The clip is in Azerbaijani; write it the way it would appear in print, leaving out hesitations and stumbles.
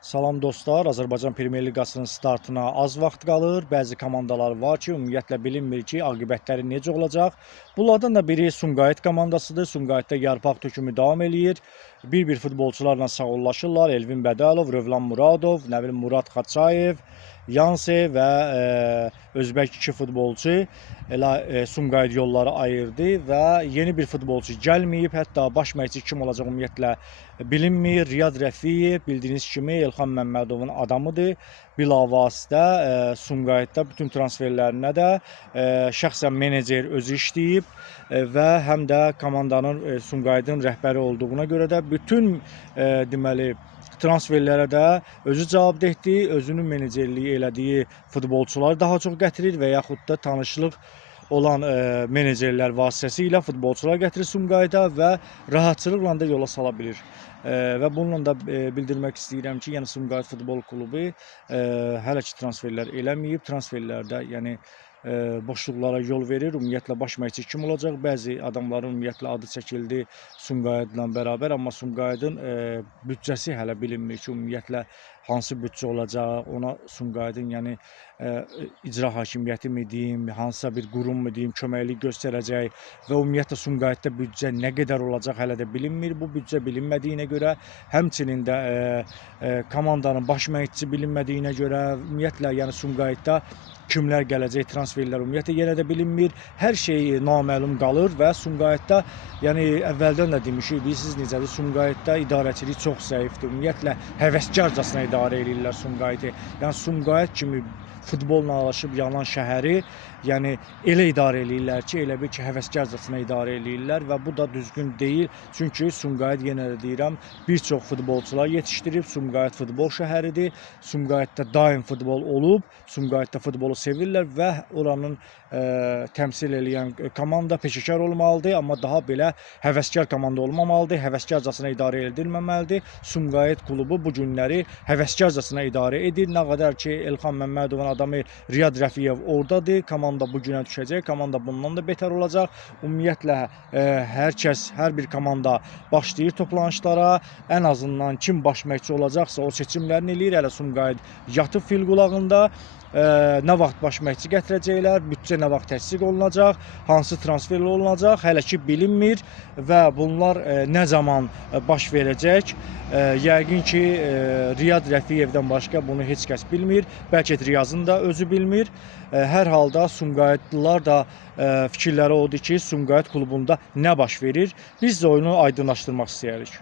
Salam dostlar, Azərbaycan Premyer Liqasının startına az vaxt qalır. Bəzi komandalar var ki, ümumiyyətlə bilinmir ki, aqibətləri necə olacaq. Bunlardan da biri Sumqayıt komandasıdır. Sumqayıtda yarpaq tökümü davam eləyir. Bir-bir futbolçularla sağollaşırlar. Elvin Bədəlov, Rövlan Muradov, Murad Xaçayev, Yanse və Özbək 2 futbolçu elə Sumqayıt yolları ayırdı və yeni bir futbolçu gəlməyib. Hətta baş məşqçi kim olacaq ümumiyyətlə bilinmir. Riyad Rəfiyev bildiyiniz kimi Elxan Məmmədovun adamıdır. Bilavasitə Sumqayıtda bütün transferlərinə də şəxsən menecer özü işləyib və həm də komandanın Sumqayıtın rəhbəri olduğuna görə də bütün deməli transferlərə də özü cavabdehdir, özünün menecerliyi elədiyi futbolçuları daha çox gətirir və yaxud da tanışlıq olan menecerlər vasitəsilə futbolçular gətirir Sumqayıta və rahatçılıqla da yola sala bilir. Və bununla da bildirmək istəyirəm ki, yəni Sumqayıt Futbol Klubu hələ ki transferlər eləməyib. Transferlərdə yəni boşluqlara yol verir. Ümumiyyətlə baş məşqçi kim olacaq? Bəzi adamların ümumiyyətlə adı çəkildi Sumqayıtla bərabər, amma Sumqayıtın büdcəsi hələ bilinmir ki, ümumiyyətlə hansı büdcə olacaq, ona Sumqayıtın yəni icra hakimiyyəti mi deyim, hansısa bir qurum mu deyim, köməklik göstərəcək və ümumiyyətlə Sumqayıtda büdcə nə qədər olacaq hələ də bilinmir. Bu büdcə bilinmədiyinə görə, həmçinin də komandanın baş məşqçisi bilinmədiyinə görə, ümumiyyətlə yəni Sumqayıtda kimlər gələcək, transferlər ümumiyyətlə yenə də bilinmir. Hər şey naməlum qalır və Sumqayıtda, yəni əvvəldən də demişik, bilirsiniz necədir, Sumqayıtda idarəçilik çox zəifdir. Ümumiyyətlə həvəskarcasına idarə edirlər Sumqayıtı. Yəni Sumqayıt kimi futbolla alışıb yanan şəhəri, yəni elə idarə edirlər ki, elə bir ki, həvəskarcasına idarə edirlər və bu da düzgün deyil. Çünki Sumqayıt, yenə də deyirəm, bir çox futbolçular yetişdirib. Sumqayıt futbol şəhəridir. Sumqayıtda daim futbol olub. Sumqayıtda futbolu sevirlər və oranın təmsil edən komanda peşəkar olmalıdır, amma daha belə həvəskar komanda olmamalıdır, həvəskarcasına idarə edilməməlidir. Sumqayıt klubu bu günləri həvəskarcasına idarə edir. Nə qədər ki, Elxan Məmmədovun adamı Riyad Rəfiyev oradadır, komanda bu günə düşəcək, komanda bundan da betər olacaq. Ümumiyyətlə, hər kəs, hər bir komanda başlayır toplanışlara, ən azından kim baş məşqçi olacaqsa o seçimlərini eləyir. Hələ Sumqayıt yatıb fil qulağında. Nə vaxt baş məşqçi gətirəcəklər, büdcə nə vaxt təsdiq olunacaq, hansı transfer olunacaq, hələ ki bilinmir və bunlar nə zaman baş verəcək? Yəqin ki, Riyad Rəfiyevdən başqa bunu heç kəs bilmir, bəlkə Riyazın da özü bilmir. Hər halda Sumqayıtlılar da fikirləri odur ki, Sumqayıt klubunda nə baş verir? Biz də oyunu aydınlaşdırmaq istəyirik.